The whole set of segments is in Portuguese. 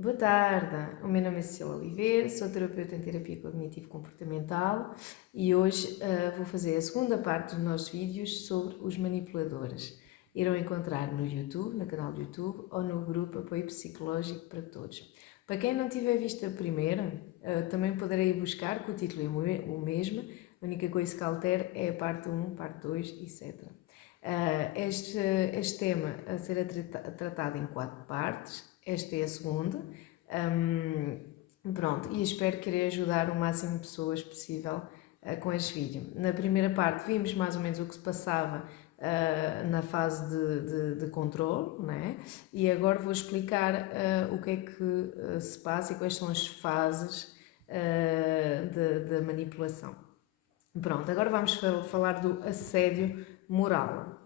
Boa tarde, o meu nome é Cecília Oliveira, sou terapeuta em terapia cognitivo-comportamental e hoje vou fazer a segunda parte dos nossos vídeos sobre os manipuladores. Irão encontrar no YouTube, no canal do YouTube ou no grupo Apoio Psicológico para Todos. Para quem não tiver visto a primeira, também poderei buscar, que o título é o mesmo, a única coisa que altera é a parte 1, parte 2, etc. Este tema a ser tratado em 4 partes. Esta é a segunda. Pronto, e espero querer ajudar o máximo de pessoas possível com este vídeo. Na primeira parte vimos mais ou menos o que se passava na fase de controle, né? E agora vou explicar o que é que se passa e quais são as fases da manipulação. Pronto, agora vamos falar do assédio moral,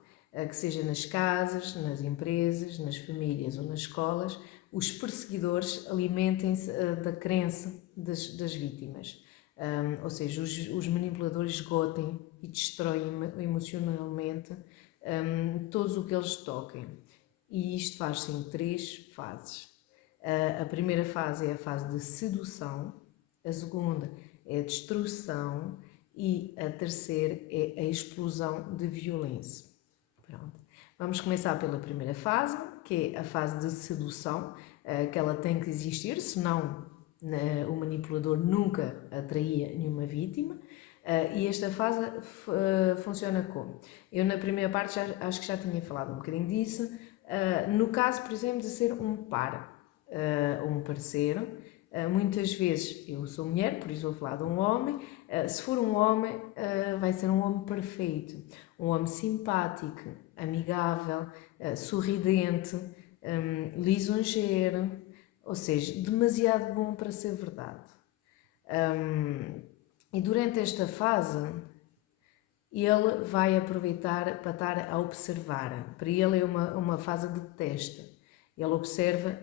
que seja nas casas, nas empresas, nas famílias ou nas escolas, os perseguidores alimentem-se da crença das vítimas. Ou seja, os manipuladores esgotem e destroem emocionalmente todos o que eles toquem. E isto faz-se em 3 fases. A primeira fase é a fase de sedução, a segunda é a destruição e a terceira é a explosão de violência. Pronto. Vamos começar pela primeira fase, que é a fase de sedução, que ela tem que existir, senão o manipulador nunca atraía nenhuma vítima. E esta fase funciona como? Eu na primeira parte acho que já tinha falado um bocadinho disso. No caso, por exemplo, de ser um par, um parceiro, muitas vezes eu sou mulher, por isso vou falar de um homem. Se for um homem, vai ser um homem perfeito, um homem simpático, amigável, sorridente, lisonjeiro, ou seja, demasiado bom para ser verdade. E durante esta fase, ele vai aproveitar para estar a observar. Para ele é uma fase de teste. Ele observa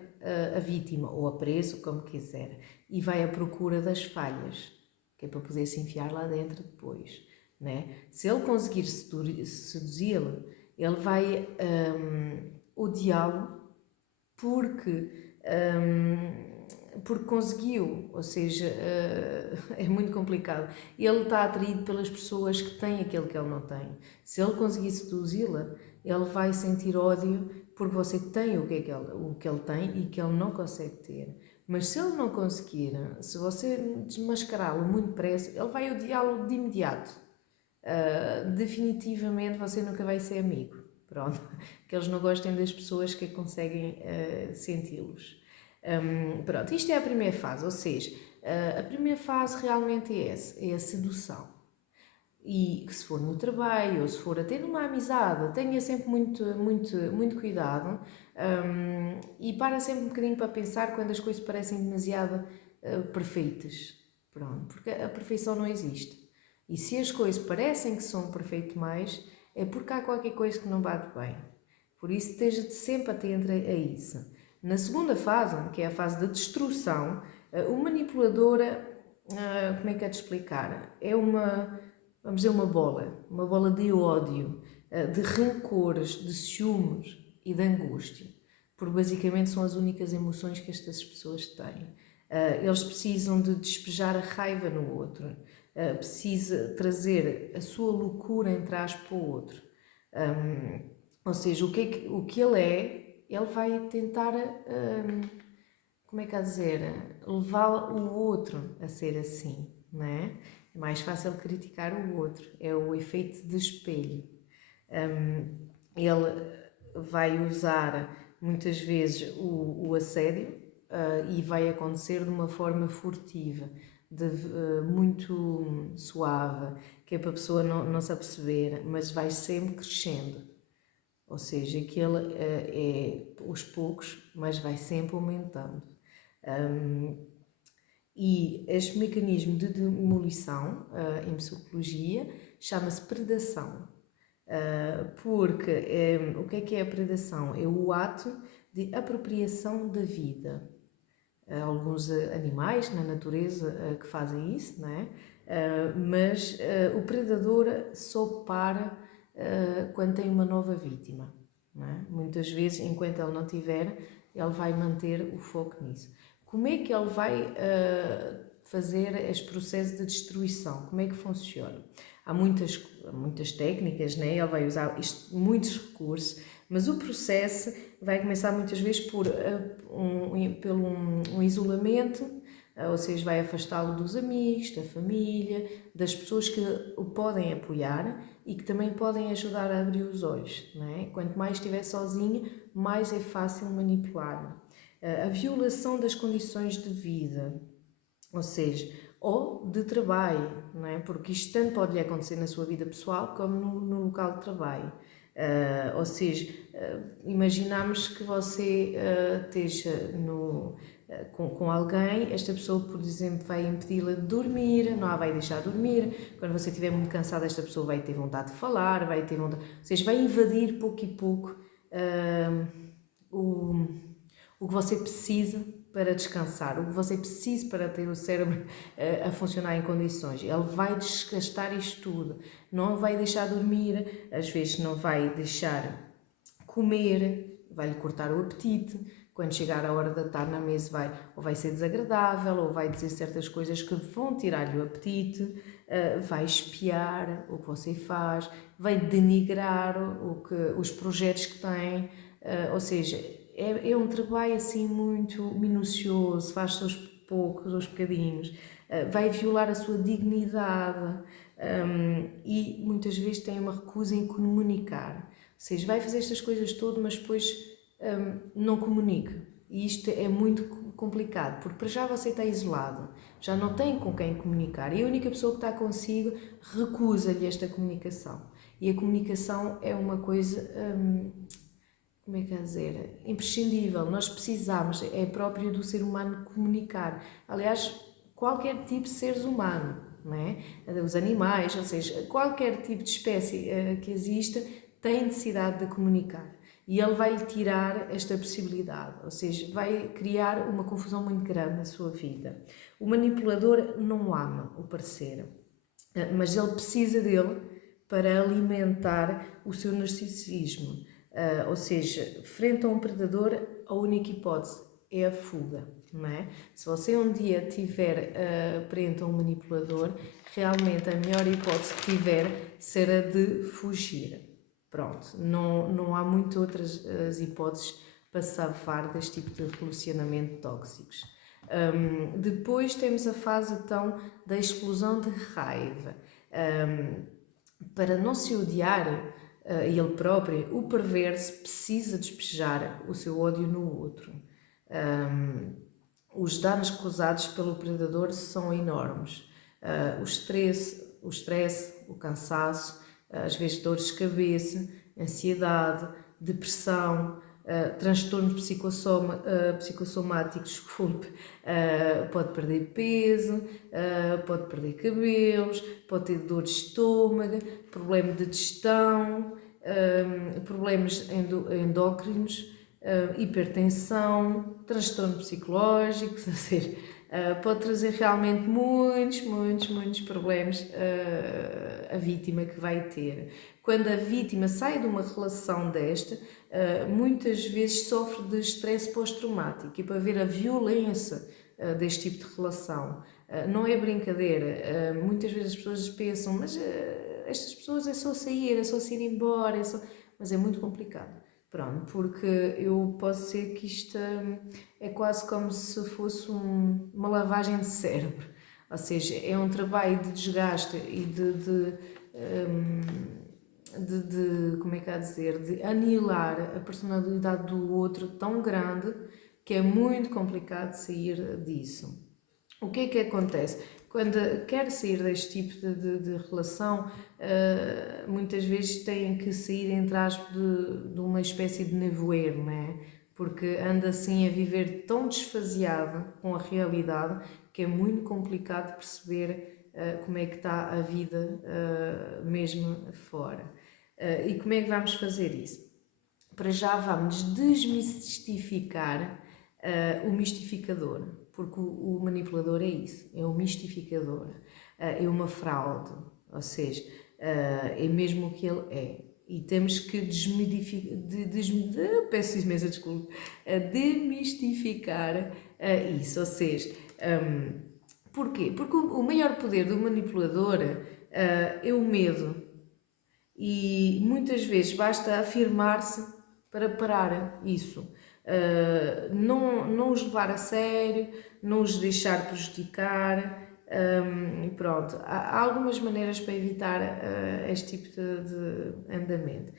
a vítima, ou a preso, como quiser, e vai à procura das falhas, que é para poder se enfiar lá dentro depois. Né? Se ele conseguir seduzi-lo, ele vai odiá-lo porque conseguiu, ou seja, é muito complicado. Ele está atraído pelas pessoas que têm aquilo que ele não tem. Se ele conseguir seduzi-la, ele vai sentir ódio porque você tem o que ele tem e que ele não consegue ter. Mas se ele não conseguir, se você desmascará-lo muito depressa, ele vai odiá-lo de imediato. Definitivamente você nunca vai ser amigo. Pronto, que eles não gostem das pessoas que conseguem senti-los. Pronto, isto é a primeira fase, ou seja, a primeira fase realmente é essa, é a sedução. E que se for no trabalho ou se for até numa amizade, tenha sempre muito cuidado e para sempre um bocadinho para pensar quando as coisas parecem demasiado perfeitas. Pronto, porque a perfeição não existe. E se as coisas parecem que são perfeito mais, é porque há qualquer coisa que não bate bem. Por isso esteja sempre atento a isso. Na segunda fase, que é a fase da destruição, o manipulador, como é que é de explicar? É vamos dizer, uma bola de ódio, de rancores, de ciúmes e de angústia. Porque basicamente são as únicas emoções que estas pessoas têm. Eles precisam de despejar a raiva no outro, precisa trazer a sua loucura entre aspas para o outro. Ou seja, o que ele é, ele vai tentar, como é que há a dizer, levar o outro a ser assim, não é? É mais fácil criticar o outro, é o efeito de espelho. Ele vai usar muitas vezes o assédio e vai acontecer de uma forma furtiva, muito suave, que é para a pessoa não se aperceber, mas vai sempre crescendo. Ou seja, que ele é aos poucos, mas vai sempre aumentando. E este mecanismo de demolição, em psicologia, chama-se predação. Porque o que é a predação? É o ato de apropriação da vida. Há alguns animais na natureza que fazem isso, não é? Mas o predador só para quando tem uma nova vítima. Não é? Muitas vezes, enquanto ele não tiver, ele vai manter o foco nisso. Como é que ele vai fazer este processo de destruição? Como é que funciona? Há muitas técnicas, né? Ele vai usar muitos recursos, mas o processo vai começar muitas vezes por um isolamento, ou seja, vai afastá-lo dos amigos, da família, das pessoas que o podem apoiar e que também podem ajudar a abrir os olhos, não é? Quanto mais estiver sozinho, mais é fácil manipular. A violação das condições de vida, ou seja, ou de trabalho, não é? Porque isto tanto pode lhe acontecer na sua vida pessoal como no local de trabalho. Ou seja, imaginamos que você esteja com alguém, esta pessoa, por exemplo, vai impedi-la de dormir, não a vai deixar dormir. Quando você estiver muito cansada, esta pessoa vai ter vontade de falar, vai ter vontade, ou seja, vai invadir pouco e pouco o que você precisa para descansar, o que você precisa para ter o cérebro a funcionar em condições. Ele vai desgastar isto tudo, não vai deixar dormir, às vezes não vai deixar comer, vai-lhe cortar o apetite. Quando chegar a hora de estar na mesa vai ser desagradável, ou vai dizer certas coisas que vão tirar-lhe o apetite, vai espiar o que você faz, vai denigrar os projetos que tem, ou seja, é um trabalho assim muito minucioso, faz-se aos poucos, aos bocadinhos, vai violar a sua dignidade e muitas vezes tem uma recusa em comunicar. Ou seja, vai fazer estas coisas todas, mas depois não comunica. E isto é muito complicado, porque para já você está isolado, já não tem com quem comunicar, e a única pessoa que está consigo recusa-lhe esta comunicação. E a comunicação é uma coisa, como é que é dizer, imprescindível. Nós precisamos, é próprio do ser humano comunicar. Aliás, qualquer tipo de seres humanos, não é? Os animais, ou seja, qualquer tipo de espécie que exista tem necessidade de comunicar. E ele vai-lhe tirar esta possibilidade, ou seja, vai criar uma confusão muito grande na sua vida. O manipulador não ama o parceiro, mas ele precisa dele para alimentar o seu narcisismo. Ou seja, frente a um predador, a única hipótese é a fuga, não é? Se você um dia estiver frente a um manipulador, realmente a melhor hipótese que tiver será de fugir. Pronto, não há muito outras hipóteses para safar deste tipo de relacionamento tóxicos. Depois temos a fase então da explosão de raiva. Para não se odiar ele próprio, o perverso precisa despejar o seu ódio no outro. Os danos causados pelo predador são enormes. O stress, o cansaço, às vezes dores de cabeça, ansiedade, depressão, transtornos psicossomáticos, desculpe, pode perder peso, pode perder cabelos, pode ter dor de estômago, problema de digestão, problemas endócrinos, hipertensão, transtornos psicológicos, ou seja, pode trazer realmente muitos problemas a vítima que vai ter. Quando a vítima sai de uma relação desta, muitas vezes sofre de estresse pós-traumático, e para ver a violência deste tipo de relação. Não é brincadeira, muitas vezes as pessoas pensam, mas estas pessoas é só se ir embora, mas é muito complicado. Pronto, porque eu posso ser que isto é quase como se fosse uma lavagem de cérebro, ou seja, é um trabalho de desgaste e como é que há de dizer, de aniquilar a personalidade do outro tão grande que é muito complicado sair disso. O que é que acontece? Quando quer sair deste tipo de relação, muitas vezes tem que sair, entre aspas, de uma espécie de nevoeiro, não é? Porque anda assim a viver tão desfaseado com a realidade que é muito complicado perceber como é que está a vida mesmo fora. E como é que vamos fazer isso? Para já vamos desmistificar o mistificador, porque o manipulador é isso, é um mistificador, é uma fraude, ou seja, é mesmo o que ele é. E temos que peço imensa desculpa, demistificar isso. Ou seja, porquê? Porque o maior poder do manipulador é o medo. E muitas vezes basta afirmar-se para parar isso. Não os levar a sério, não os deixar prejudicar. Pronto, há algumas maneiras para evitar este tipo de andamento.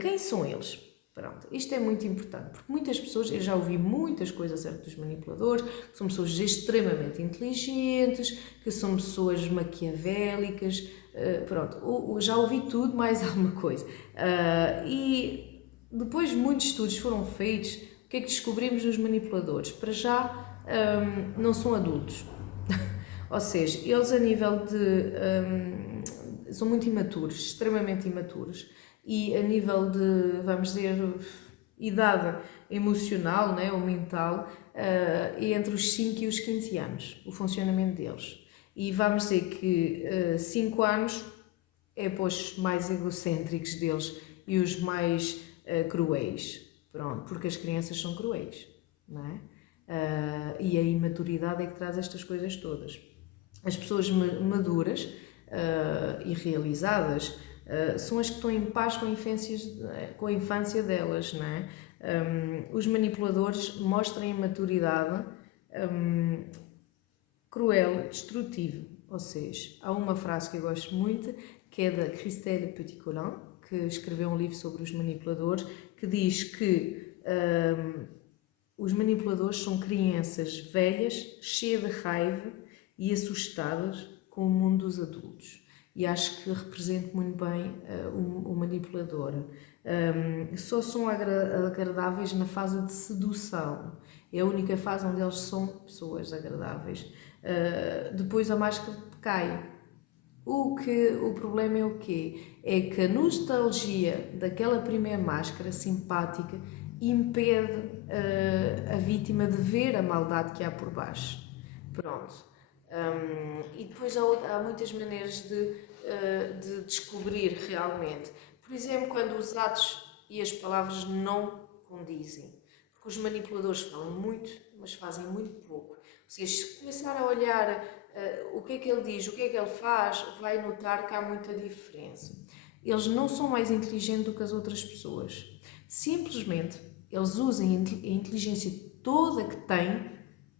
Quem são eles? Pronto, isto é muito importante, porque muitas pessoas, eu já ouvi muitas coisas acerca dos manipuladores, que são pessoas extremamente inteligentes, que são pessoas maquiavélicas, pronto, já ouvi tudo, mais alguma coisa. E depois muitos estudos foram feitos, o que é que descobrimos nos manipuladores? Para já, não são adultos. Ou seja, eles a nível de... são muito imaturos, extremamente imaturos. E a nível de, vamos dizer, idade emocional, né, ou mental, é entre os 5 e os 15 anos, o funcionamento deles. E vamos dizer que 5 anos é para os mais egocêntricos deles e os mais cruéis. Pronto, porque as crianças são cruéis, não é? E a imaturidade é que traz estas coisas todas. As pessoas maduras e realizadas são as que estão em paz com a infância delas, não é? Os manipuladores mostram a imaturidade cruel, destrutiva. Ou seja, há uma frase que eu gosto muito, que é da Christelle Petit-Colin, que escreveu um livro sobre os manipuladores, que diz que os manipuladores são crianças velhas, cheias de raiva e assustadas com o mundo dos adultos. E acho que representa muito bem o manipulador. Só são agradáveis na fase de sedução. É a única fase onde eles são pessoas agradáveis. Depois a máscara cai. O problema é o quê? É que a nostalgia daquela primeira máscara simpática impede a vítima de ver a maldade que há por baixo. Pronto. E depois há muitas maneiras de descobrir realmente. Por exemplo, quando os atos e as palavras não condizem. Porque os manipuladores falam muito, mas fazem muito pouco. Ou seja, se começar a olhar o que é que ele diz, o que é que ele faz, vai notar que há muita diferença. Eles não são mais inteligentes do que as outras pessoas. Simplesmente, eles usam a inteligência toda que têm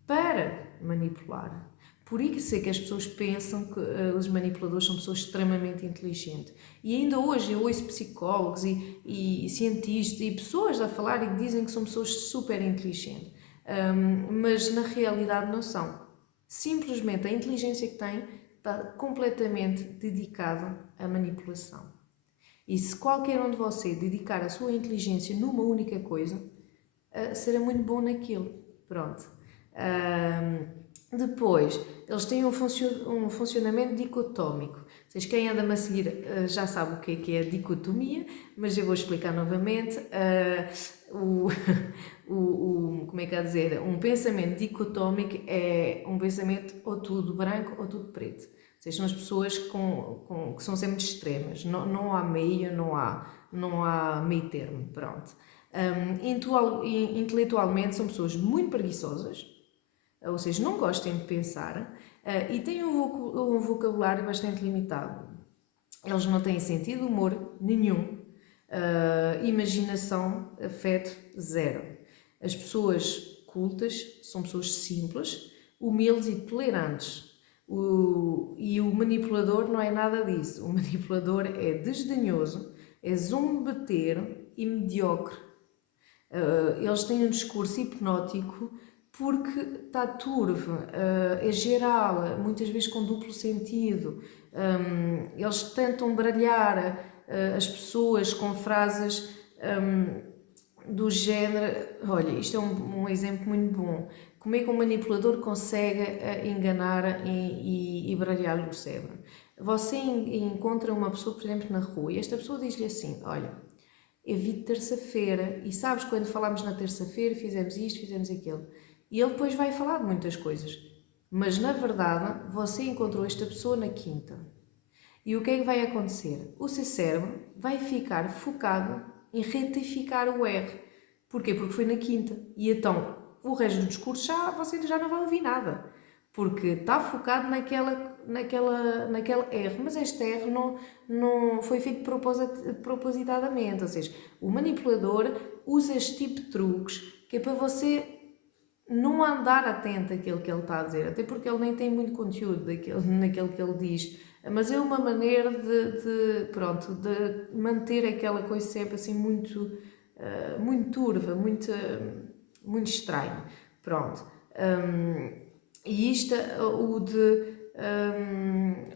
para manipular. Por isso é que as pessoas pensam que os manipuladores são pessoas extremamente inteligentes. E ainda hoje eu ouço psicólogos e cientistas e pessoas a falar e que dizem que são pessoas super inteligentes. Mas na realidade não são. Simplesmente a inteligência que têm está completamente dedicada à manipulação. E se qualquer um de vocês dedicar a sua inteligência numa única coisa, será muito bom naquilo. Pronto. Depois, eles têm um funcionamento dicotómico. Vocês, quem anda-me a seguir já sabe o que é a dicotomia, mas eu vou explicar novamente. Como é que há a dizer? Um pensamento dicotómico é um pensamento ou tudo branco ou tudo preto. Ou seja, são as pessoas que são sempre extremas. Não há meio, não há meio termo. Pronto. Intelectualmente são pessoas muito preguiçosas, ou seja, não gostem de pensar e têm um vocabulário bastante limitado. Eles não têm sentido de humor nenhum, imaginação, afeto, zero. As pessoas cultas são pessoas simples, humildes e tolerantes. E o manipulador não é nada disso. O manipulador é desdenhoso, é zombeteiro e mediocre. Eles têm um discurso hipnótico porque está turvo, é geral, muitas vezes com duplo sentido. Eles tentam baralhar as pessoas com frases do género... Olha, isto é um exemplo muito bom. Como é que um manipulador consegue enganar e baralhar o cérebro? Você encontra uma pessoa, por exemplo, na rua, e esta pessoa diz-lhe assim: olha, evite terça-feira, e sabes, quando falámos na terça-feira, fizemos isto, fizemos aquilo. E ele depois vai falar de muitas coisas. Mas, na verdade, você encontrou esta pessoa na quinta. E o que é que vai acontecer? O seu cérebro vai ficar focado em retificar o R. Porquê? Porque foi na quinta. E então, o resto do discurso você já não vai ouvir nada. Porque está focado naquela R. Mas este R não foi feito propositadamente. Ou seja, o manipulador usa este tipo de truques que é para você não andar atento àquilo que ele está a dizer, até porque ele nem tem muito conteúdo naquilo que ele diz, mas é uma maneira de manter aquela coisa sempre assim muito turva, muito estranho. Pronto. E isto,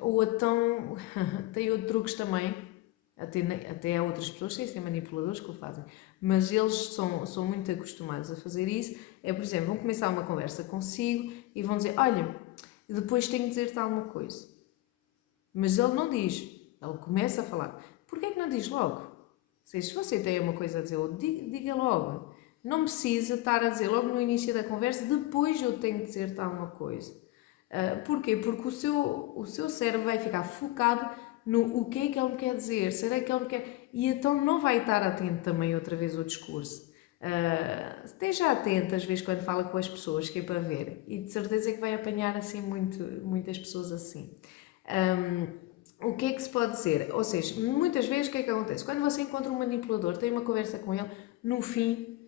o então, tem outros truques também, até há outras pessoas sem ser manipuladores que o fazem, mas eles são muito acostumados a fazer isso. É, por exemplo, vão começar uma conversa consigo e vão dizer, olha, depois tenho de dizer-te alguma coisa. Mas ele não diz, ele começa a falar. Porquê que não diz logo? Se você tem uma coisa a dizer, diga logo. Não precisa estar a dizer logo no início da conversa, depois eu tenho de dizer-te alguma coisa. Porquê? Porque o seu cérebro vai ficar focado no o que é que ele me quer dizer, será que ele me quer... E então não vai estar atento também outra vez ao discurso. Esteja atento às vezes quando fala com as pessoas, que é para ver. E de certeza que vai apanhar assim muitas pessoas assim. O que é que se pode dizer? Ou seja, muitas vezes o que é que acontece? Quando você encontra um manipulador, tem uma conversa com ele, no fim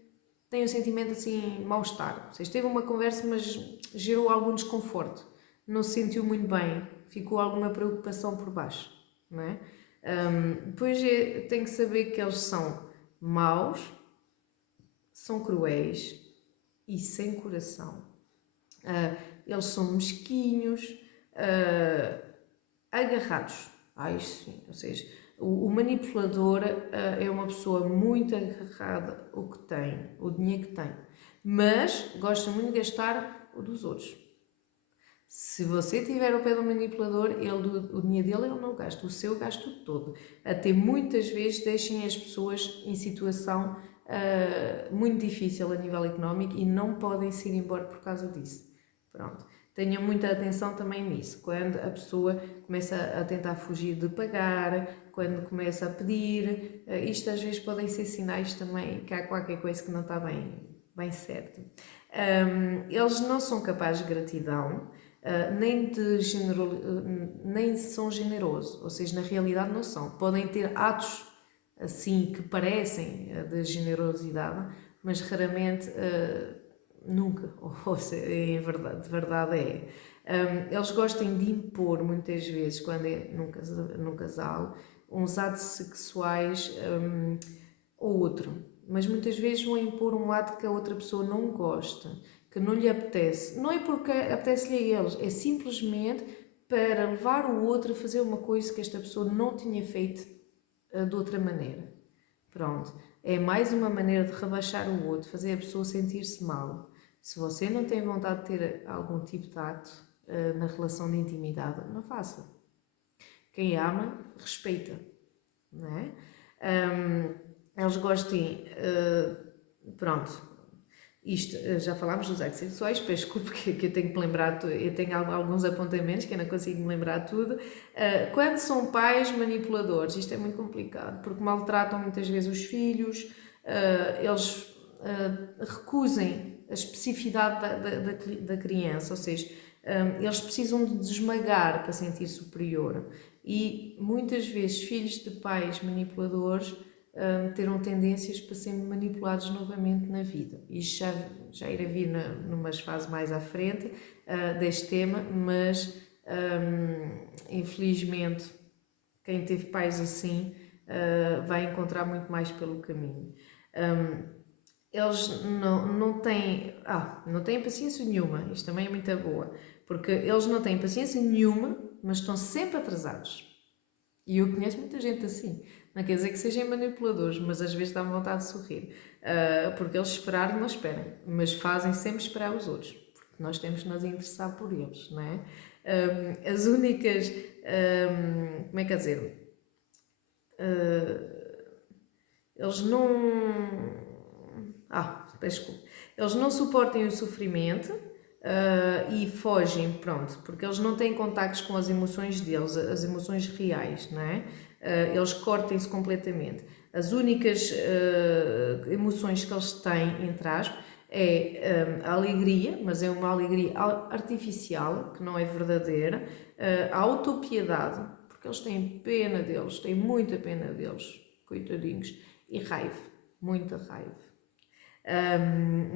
tem um sentimento assim, mal-estar. Ou seja, teve uma conversa, mas gerou algum desconforto. Não se sentiu muito bem, ficou alguma preocupação por baixo, não é? Depois tem que saber que eles são maus, são cruéis e sem coração. Eles são mesquinhos, agarrados. Isso sim, ou seja, o manipulador é uma pessoa muito agarrada ao que tem, o dinheiro que tem, mas gosta muito de gastar o dos outros. Se você tiver ao pé do manipulador, o dinheiro dele ele não gasta, o seu gasta todo. Até muitas vezes deixem as pessoas em situação muito difícil a nível económico e não podem se ir embora por causa disso. Pronto. Tenham muita atenção também nisso. Quando a pessoa começa a tentar fugir de pagar, quando começa a pedir, isto às vezes podem ser sinais também que há qualquer coisa que não está bem certo. Eles não são capazes de gratidão, nem são generosos, ou seja, na realidade não são. Podem ter atos assim que parecem de generosidade, mas raramente nunca, ou seja, de verdade é. Eles gostam de impor muitas vezes, quando é num casal, uns atos sexuais ou outro, mas muitas vezes vão impor um ato que a outra pessoa não gosta, que não lhe apetece. Não é porque apetece-lhe a eles, é simplesmente para levar o outro a fazer uma coisa que esta pessoa não tinha feito de outra maneira. Pronto. É mais uma maneira de rebaixar o outro, fazer a pessoa sentir-se mal. Se você não tem vontade de ter algum tipo de ato na relação de intimidade, não faça. Quem ama, respeita. Não é? Eles gostam, pronto, isto, já falámos dos actos sexuais, peço desculpa que eu tenho que lembrar, eu tenho alguns apontamentos que eu não consigo me lembrar tudo. Quando são pais manipuladores, isto é muito complicado, porque maltratam muitas vezes os filhos, eles recusem a especificidade da criança, ou seja, eles precisam de esmagar para sentir superior. E muitas vezes filhos de pais manipuladores terão tendências para serem manipulados novamente na vida. Isto já irá vir numas fases mais à frente deste tema, mas infelizmente quem teve pais assim vai encontrar muito mais pelo caminho. Eles não têm paciência nenhuma, isto também é muito boa, porque eles não têm paciência nenhuma, mas estão sempre atrasados. E eu conheço muita gente assim. Não quer dizer que sejam manipuladores, mas às vezes dá-me vontade de sorrir. Porque eles esperaram não esperam, mas fazem sempre esperar os outros. Porque nós temos que nos interessar por eles, não é? As únicas... como é que é dizer? Eles não... peço desculpa. Eles não suportem o sofrimento, e fogem, pronto, porque eles não têm contactos com as emoções deles, as emoções reais, não é? Eles cortam-se completamente. As únicas emoções que eles têm, entre aspas, é a alegria, mas é uma alegria artificial, que não é verdadeira, a autopiedade, porque eles têm pena deles, têm muita pena deles, coitadinhos, e raiva, muita raiva.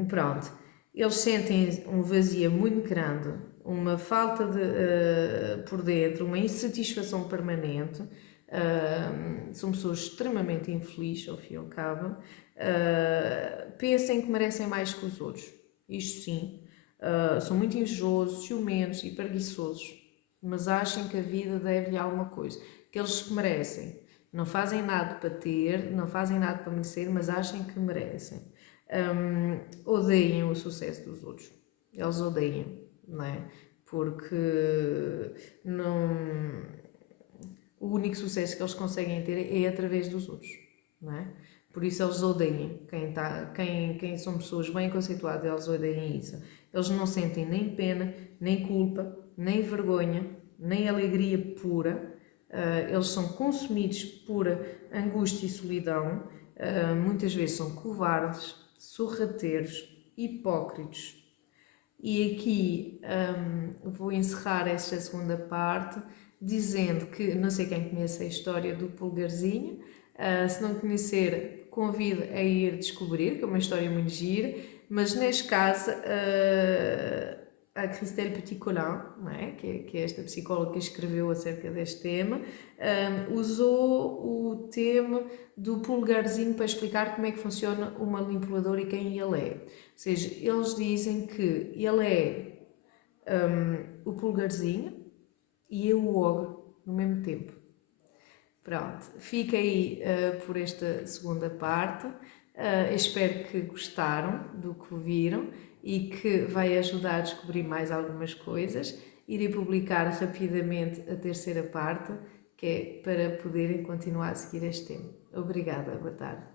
Pronto, eles sentem um vazio muito grande, uma falta de, por dentro, uma insatisfação permanente, são pessoas extremamente infelizes, ao fim e ao cabo, pensam que merecem mais que os outros, isto sim, são muito invejosos, ciumentos e preguiçosos, mas acham que a vida deve-lhe alguma coisa, que eles merecem. Não fazem nada para ter, não fazem nada para merecer, mas acham que merecem. Odeiam o sucesso dos outros. Eles odeiam, não é? Porque não, o único sucesso que eles conseguem ter é através dos outros, não é? Por isso eles odeiam. Quem são pessoas bem conceituadas, eles odeiam isso. Eles não sentem nem pena, nem culpa, nem vergonha, nem alegria pura. Eles são consumidos por angústia e solidão. Muitas vezes são covardes, sorrateiros, hipócritos. E aqui vou encerrar esta segunda parte dizendo que não sei quem conhece a história do pulgarzinho. Se não conhecer, convido a ir descobrir, que é uma história muito gira, mas neste caso a Christelle Petit-Colin, não é? Que é esta psicóloga que escreveu acerca deste tema, usou o tema do pulgarzinho para explicar como é que funciona o manipulador e quem ele é. Ou seja, eles dizem que ele é o pulgarzinho e eu o ogro no mesmo tempo. Pronto, fica aí por esta segunda parte. Espero que gostaram do que viram e que vai ajudar a descobrir mais algumas coisas. Irei publicar rapidamente a terceira parte, que é para poderem continuar a seguir este tema. Obrigada, boa tarde.